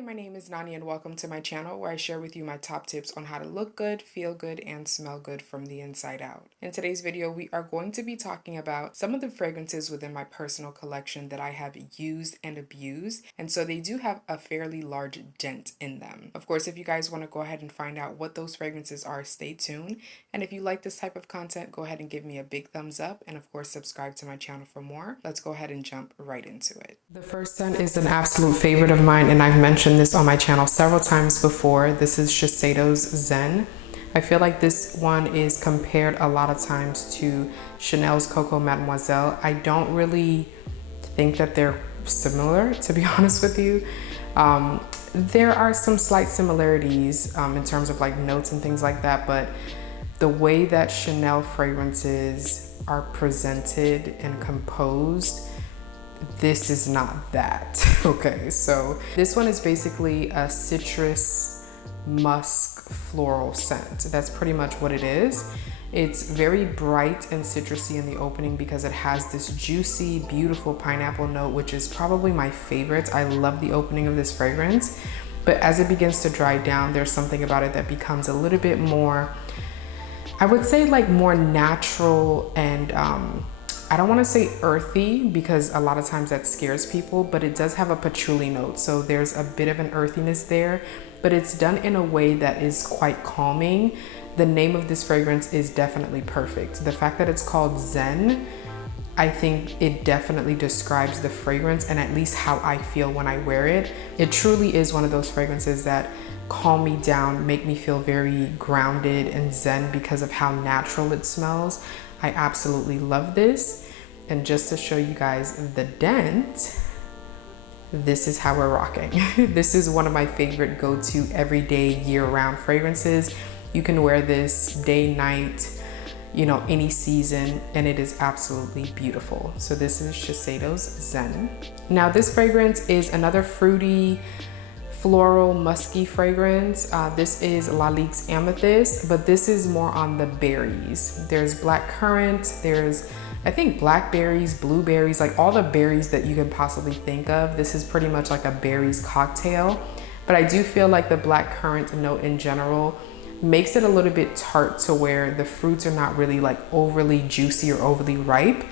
Hi, my name is Nani and welcome to my channel where I share with you my top tips on how to look good, feel good, and smell good from the inside out. In today's video, we are going to be talking about some of the fragrances within my personal collection that I have used and abused, and so they do have a fairly large dent in them. Of course, if you guys want to go ahead and find out what those fragrances are, stay tuned. And if you like this type of content, go ahead and give me a big thumbs up and of course subscribe to my channel for more. Let's go ahead and jump right into it. The first scent is an absolute favorite of mine, and I've mentioned this on my channel several times before. This is Shiseido's Zen. I feel like this one is compared a lot of times to Chanel's Coco Mademoiselle. I don't really think that they're similar, to be honest with you. There are some slight similarities in terms of like notes and things like that, but the way that Chanel fragrances are presented and composed, this is not that. Okay, so this one is basically a citrus musk floral scent. That's pretty much what it is. It's very bright and citrusy in the opening because it has this juicy, beautiful pineapple note, which is probably my favorite. I love the opening of this fragrance, but as it begins to dry down, there's something about it that becomes a little bit more, I would say like more natural and I don't want to say earthy because a lot of times that scares people, but it does have a patchouli note. So there's a bit of an earthiness there, but it's done in a way that is quite calming. The name of this fragrance is definitely perfect. The fact that it's called Zen, I think it definitely describes the fragrance and at least how I feel when I wear it. It truly is one of those fragrances that calm me down, make me feel very grounded and zen because of how natural it smells. I absolutely love this. And just to show you guys the dent, this is how we're rocking. This is one of my favorite go-to everyday year-round fragrances. You can wear this day, night, you know, any season, and it is absolutely beautiful. So this is Shiseido's Zen. Now this fragrance is another fruity, floral, musky fragrance. This is Lalique Amethyst, but this is more on the berries. There's black currant, there's I think blackberries, blueberries, like all the berries that you can possibly think of. This is pretty much like a berries cocktail, but I do feel like the black currant note in general makes it a little bit tart to where the fruits are not really like overly juicy or overly ripe.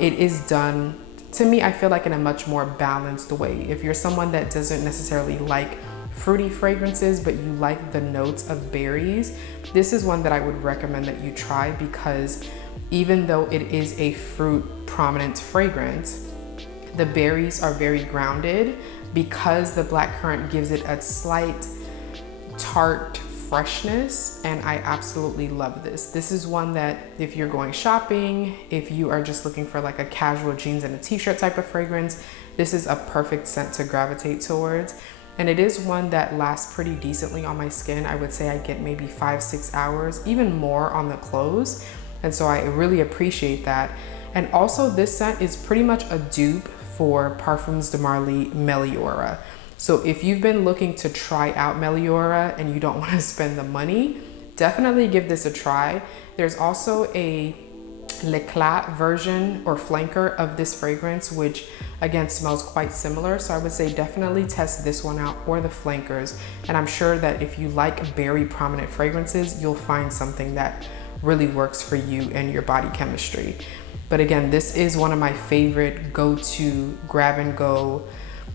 It is done, to me, I feel like in a much more balanced way. If you're someone that doesn't necessarily like fruity fragrances, but you like the notes of berries, this is one that I would recommend that you try because even though it is a fruit prominent fragrance, the berries are very grounded because the black currant gives it a slight tart freshness, and I absolutely love this. This is one that if you're going shopping, if you are just looking for like a casual jeans and a t-shirt type of fragrance, this is a perfect scent to gravitate towards. And it is one that lasts pretty decently on my skin. I would say I get maybe 5-6 hours, even more on the clothes. And so I really appreciate that. And also this scent is pretty much a dupe for Parfums de Marly Meliora. So if you've been looking to try out Meliora and you don't want to spend the money, definitely give this a try. There's also a L'Eclat version or flanker of this fragrance, which again smells quite similar. So I would say definitely test this one out or the flankers. And I'm sure that if you like berry prominent fragrances, you'll find something that really works for you and your body chemistry. But again, this is one of my favorite go-to grab and go,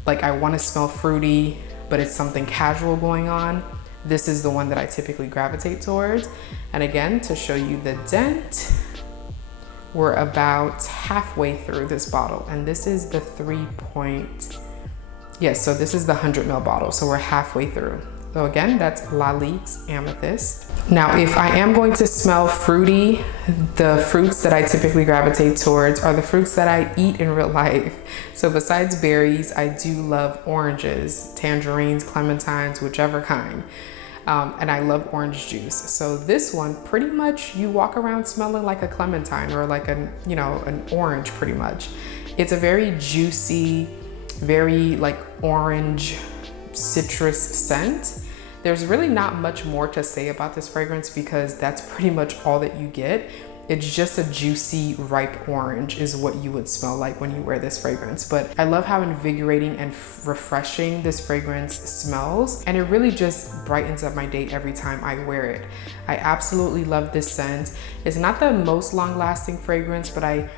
like I want to smell fruity, but it's something casual going on. This is the one that I typically gravitate towards. And again, to show you the dent, we're about halfway through this bottle. And this is the so this is the 100 ml bottle. So we're halfway through. So again, that's Lalique Amethyst. Now, if I am going to smell fruity, the fruits that I typically gravitate towards are the fruits that I eat in real life. So besides berries, I do love oranges, tangerines, clementines, whichever kind. And I love orange juice. So this one, pretty much you walk around smelling like a clementine or like an orange pretty much. It's a very juicy, very like orange citrus scent. There's really not much more to say about this fragrance because that's pretty much all that you get. It's just a juicy, ripe orange is what you would smell like when you wear this fragrance. But I love how invigorating and refreshing this fragrance smells. And it really just brightens up my day every time I wear it. I absolutely love this scent. It's not the most long-lasting fragrance, but I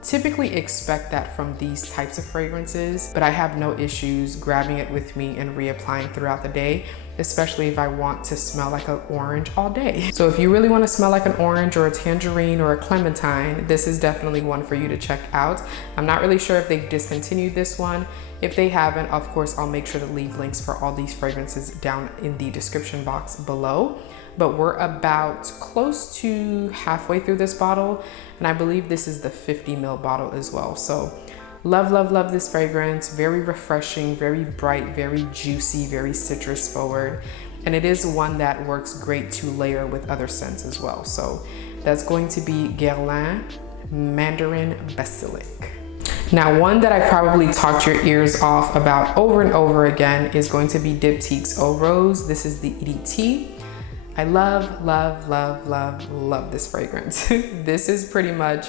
typically expect that from these types of fragrances, but I have no issues grabbing it with me and reapplying throughout the day, especially if I want to smell like an orange all day. So if you really want to smell like an orange or a tangerine or a clementine, this is definitely one for you to check out. I'm not really sure if they discontinued this one. If they haven't, of course, I'll make sure to leave links for all these fragrances down in the description box below. But we're about close to halfway through this bottle, and I believe this is the 50 ml bottle as well. So love, love, love this fragrance. Very refreshing, very bright, very juicy, very citrus forward. And it is one that works great to layer with other scents as well. So that's going to be Guerlain Mandarin Basilic. Now, one that I probably talked your ears off about over and over again is going to be Diptyque O Rose. This is the EDT. I love, love, love, love, love this fragrance. This is pretty much,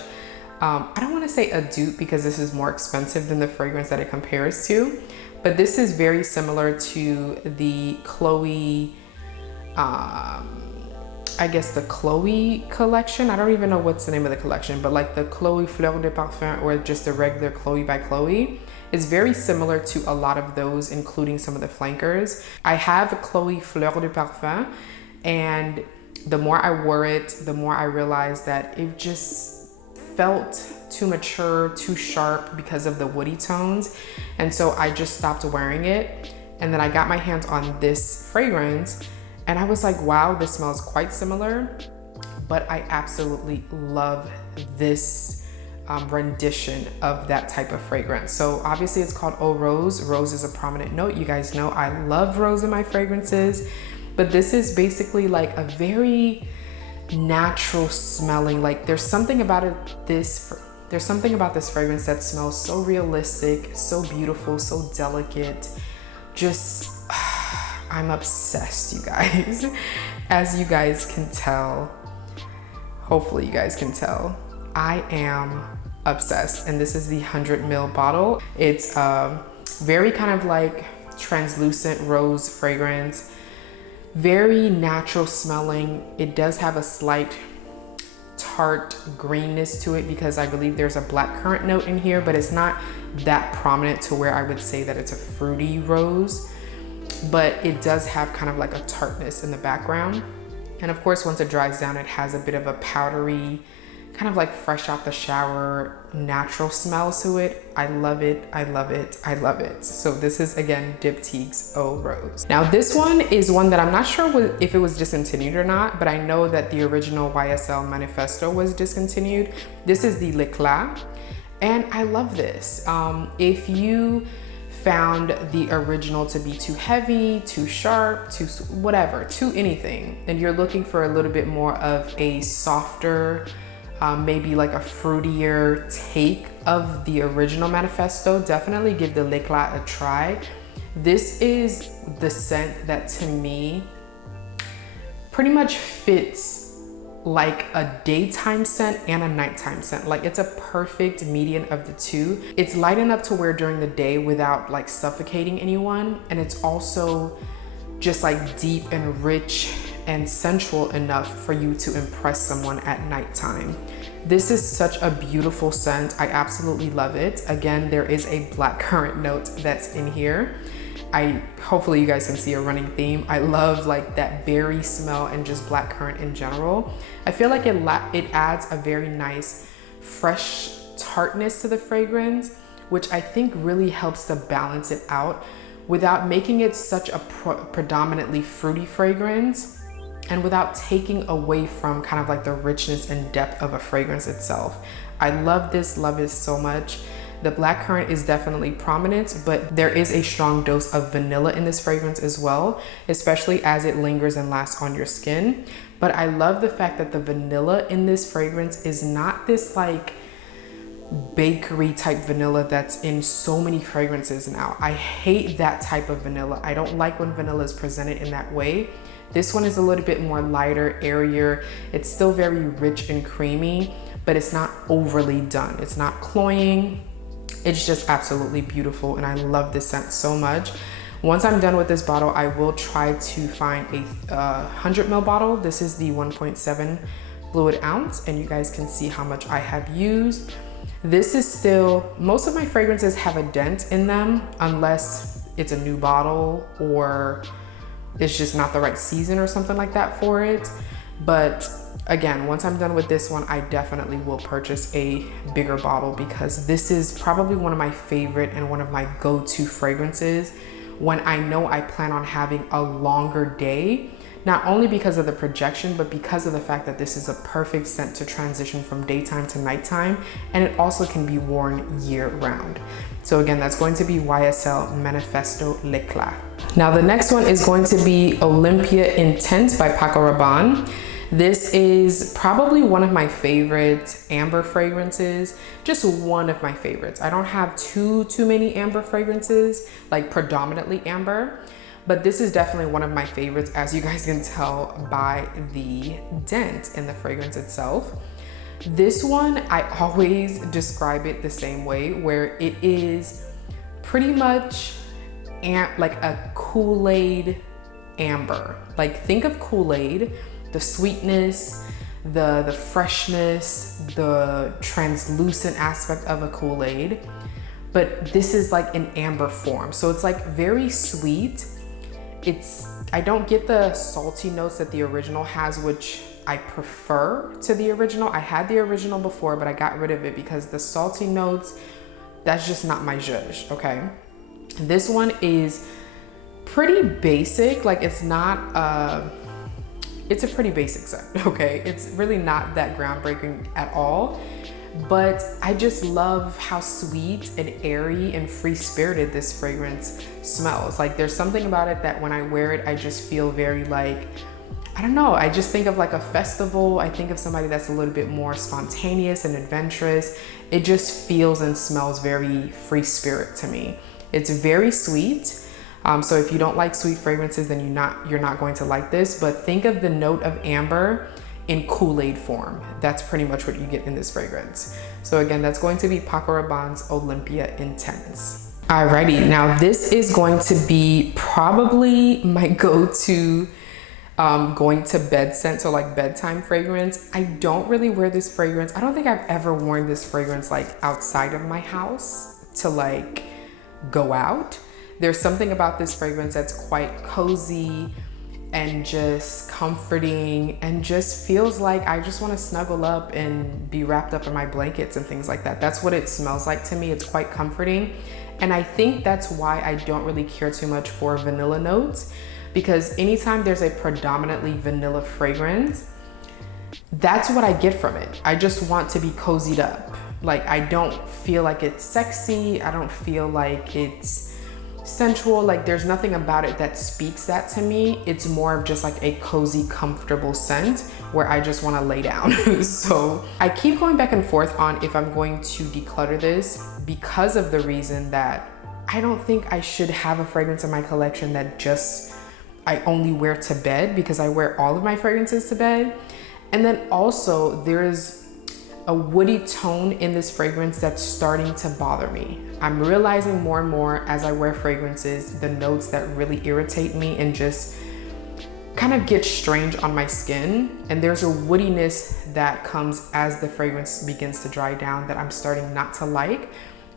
I don't want to say a dupe because this is more expensive than the fragrance that it compares to, but this is very similar to the Chloe, I guess the Chloe collection. I don't even know what's the name of the collection, but like the Chloe Fleur de Parfum or just the regular Chloe by Chloe. It's very similar to a lot of those, including some of the flankers. I have Chloe Fleur de Parfum, and the more I wore it, the more I realized that it just felt too mature, too sharp because of the woody tones. And so I just stopped wearing it. And then I got my hands on this fragrance and I was like, wow, this smells quite similar, but I absolutely love this rendition of that type of fragrance. So obviously it's called O Rose. Rose is a prominent note. You guys know I love rose in my fragrances. But this is basically like a very natural smelling, like there's something about there's something about this fragrance that smells so realistic, so beautiful, so delicate. Just, I'm obsessed, you guys. As you guys can tell, hopefully you guys can tell, I am obsessed. And this is the 100 ml bottle. It's very kind of like translucent rose fragrance. Very natural smelling. It does have a slight tart greenness to it because I believe there's a blackcurrant note in here, but it's not that prominent to where I would say that it's a fruity rose, but it does have kind of like a tartness in the background. And of course, once it dries down, it has a bit of a powdery, kind of like fresh out the shower, natural smell to it. I love it, I love it, I love it. So this is again Diptyque O Rose. Now this one is one that I'm not sure if it was discontinued or not, but I know that the original YSL Manifesto was discontinued. This is the L'Éclat, and I love this. If you found the original to be too heavy, too sharp, too whatever, too anything, and you're looking for a little bit more of a softer, maybe like a fruitier take of the original Manifesto, definitely give the L'Éclat a try. This is the scent that to me pretty much fits like a daytime scent and a nighttime scent. Like it's a perfect median of the two. It's light enough to wear during the day without like suffocating anyone. And it's also just like deep and rich and sensual enough for you to impress someone at nighttime. This is such a beautiful scent. I absolutely love it. Again, there is a blackcurrant note that's in here. Hopefully you guys can see a running theme. I love like that berry smell and just blackcurrant in general. I feel like it adds a very nice fresh tartness to the fragrance, which I think really helps to balance it out without making it such a predominantly fruity fragrance, and without taking away from kind of like the richness and depth of a fragrance itself. I love this, love it so much. The blackcurrant is definitely prominent, but there is a strong dose of vanilla in this fragrance as well, especially as it lingers and lasts on your skin. But I love the fact that the vanilla in this fragrance is not this like bakery type vanilla that's in so many fragrances now. I hate that type of vanilla. I don't like when vanilla is presented in that way. This one is a little bit more lighter, airier. It's still very rich and creamy, but it's not overly done. It's not cloying. It's just absolutely beautiful, and I love this scent so much. Once I'm done with this bottle, I will try to find a 100 ml bottle. This is the 1.7 fluid ounce, and you guys can see how much I have used. This is still, most of my fragrances have a dent in them unless it's a new bottle or it's just not the right season or something like that for it. But again, once I'm done with this one, I definitely will purchase a bigger bottle because this is probably one of my favorite and one of my go-to fragrances when I know I plan on having a longer day, not only because of the projection, but because of the fact that this is a perfect scent to transition from daytime to nighttime, and it also can be worn year round. So again, that's going to be YSL Manifesto L'Eclat. Now the next one is going to be Olympia Intense by Paco Rabanne. This is probably one of my favorite amber fragrances, just one of my favorites. I don't have too many amber fragrances, like predominantly amber, but this is definitely one of my favorites, as you guys can tell by the dent in the fragrance itself. This one, I always describe it the same way, where it is pretty much like a Kool-Aid amber. Like think of Kool-Aid, the sweetness, the freshness, the translucent aspect of a Kool-Aid, but this is like an amber form. So it's like very sweet. I don't get the salty notes that the original has, which I prefer to the original. I had the original before, but I got rid of it because the salty notes, that's just not my zhuzh, okay? This one is pretty basic. Like it's not, it's a pretty basic scent, okay? It's really not that groundbreaking at all, but I just love how sweet and airy and free-spirited this fragrance smells. Like there's something about it that when I wear it, I just feel very like, I don't know, I just think of like a festival. I think of somebody that's a little bit more spontaneous and adventurous. It just feels and smells very free spirit to me. It's very sweet. So if you don't like sweet fragrances, then you're not going to like this, but think of the note of amber in Kool-Aid form. That's pretty much what you get in this fragrance. So again, that's going to be Paco Rabanne's Olympia Intense. Alrighty, now this is going to be probably my go-to going to bed scent, so like bedtime fragrance. I don't really wear this fragrance. I don't think I've ever worn this fragrance like outside of my house to like go out. There's something about this fragrance that's quite cozy and just comforting and just feels like I just want to snuggle up and be wrapped up in my blankets and things like that. That's what it smells like to me. It's quite comforting. And I think that's why I don't really care too much for vanilla notes, because anytime there's a predominantly vanilla fragrance, that's what I get from it. I just want to be cozied up. Like I don't feel like it's sexy. I don't feel like it's sensual. Like there's nothing about it that speaks that to me. It's more of just like a cozy, comfortable scent where I just want to lay down. So I keep going back and forth on if I'm going to declutter this, because of the reason that I don't think I should have a fragrance in my collection that just I only wear to bed, because I wear all of my fragrances to bed. And then also there's a woody tone in this fragrance that's starting to bother me. I'm realizing more and more as I wear fragrances, the notes that really irritate me and just kind of get strange on my skin. And there's a woodiness that comes as the fragrance begins to dry down that I'm starting not to like.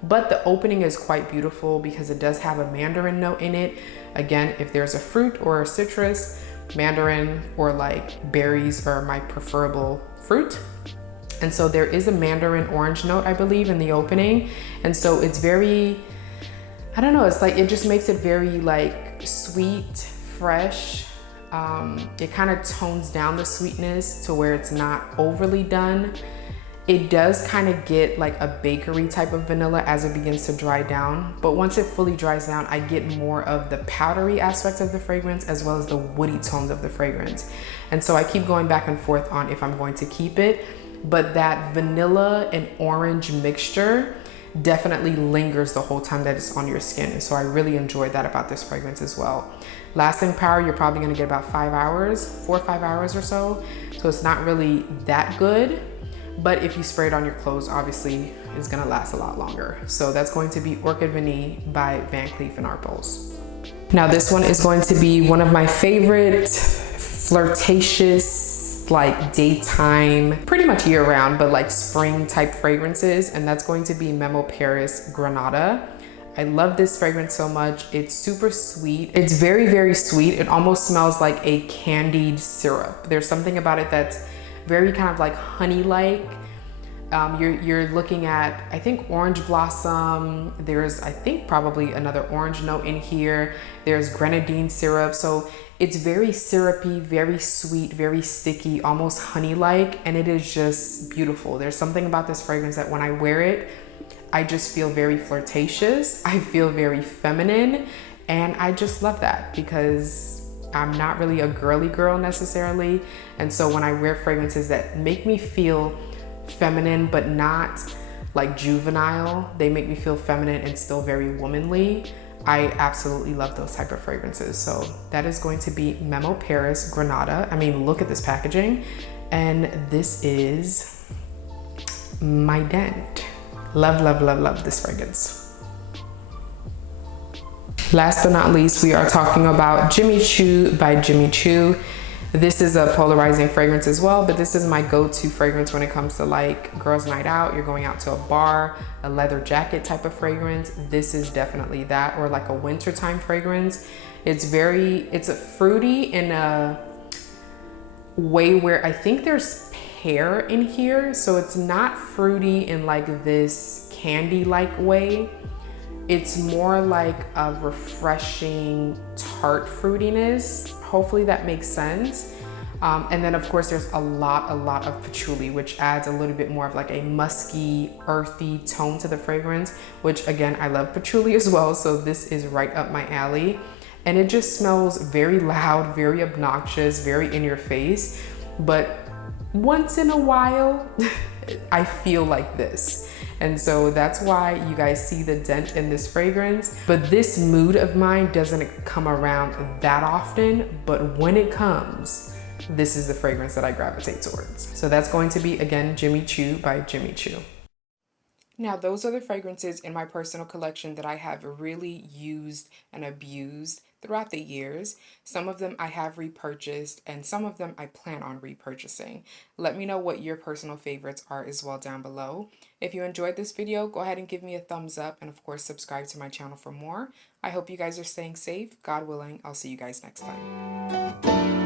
But the opening is quite beautiful because it does have a mandarin note in it. Again, if there's a fruit or a citrus, mandarin or like berries are my preferable fruit. And so there is a mandarin orange note, I believe, in the opening. And so it's very, I don't know, it's like, it just makes it very like sweet, fresh. It kind of tones down the sweetness to where it's not overly done. It does kind of get like a bakery type of vanilla as it begins to dry down. But once it fully dries down, I get more of the powdery aspects of the fragrance as well as the woody tones of the fragrance. And so I keep going back and forth on if I'm going to keep it. but that vanilla and orange mixture definitely lingers the whole time that it's on your skin. And so I really enjoyed that about this fragrance as well. Lasting power, you're probably gonna get about 5 hours, 4 or 5 hours or so. So it's not really that good, but if you spray it on your clothes, obviously it's gonna last a lot longer. So that's going to be Orchid Vanille by Van Cleef & Arpels. Now this one is going to be one of my favorite flirtatious, like daytime, pretty much year round, but like spring type fragrances. And that's going to be Memo Paris Granada. I love this fragrance so much. It's super sweet. It's very, very sweet. It almost smells like a candied syrup. There's something about it that's very kind of like honey-like. You're looking at, I think, orange blossom. There's, I think, probably another orange note in here. There's grenadine syrup. So it's very syrupy, very sweet, very sticky, almost honey-like, and it is just beautiful. There's something about this fragrance that when I wear it, I just feel very flirtatious. I feel very feminine, and I just love that because I'm not really a girly girl necessarily. And so when I wear fragrances that make me feel feminine but not like juvenile, they make me feel feminine and still very womanly, I absolutely love those type of fragrances. So that is going to be Memo Paris Granada. I mean, look at this packaging. And this is my Dent. Love, love, love, love this fragrance. Last but not least, we are talking about Jimmy Choo by Jimmy Choo. This is a polarizing fragrance as well, but this is my go-to fragrance when it comes to like girls' night out. You're going out to a bar, a leather jacket type of fragrance. This is definitely that, or like a wintertime fragrance. It's a fruity in a way where I think there's pear in here. So it's not fruity in like this candy-like way. It's more like a refreshing tart fruitiness. Hopefully that makes sense. And then of course there's a lot of patchouli, which adds a little bit more of like a musky, earthy tone to the fragrance, which again, I love patchouli as well. So this is right up my alley. And it just smells very loud, very obnoxious, very in your face. But once in a while, I feel like this. And so that's why you guys see the Dent in this fragrance. But this mood of mine doesn't come around that often, but when it comes, this is the fragrance that I gravitate towards. So that's going to be, again, Jimmy Choo by Jimmy Choo. Now, those are the fragrances in my personal collection that I have really used and abused throughout the years. Some of them I have repurchased and some of them I plan on repurchasing. Let me know what your personal favorites are as well down below. If you enjoyed this video, go ahead and give me a thumbs up and of course subscribe to my channel for more. I hope you guys are staying safe. God willing, I'll see you guys next time.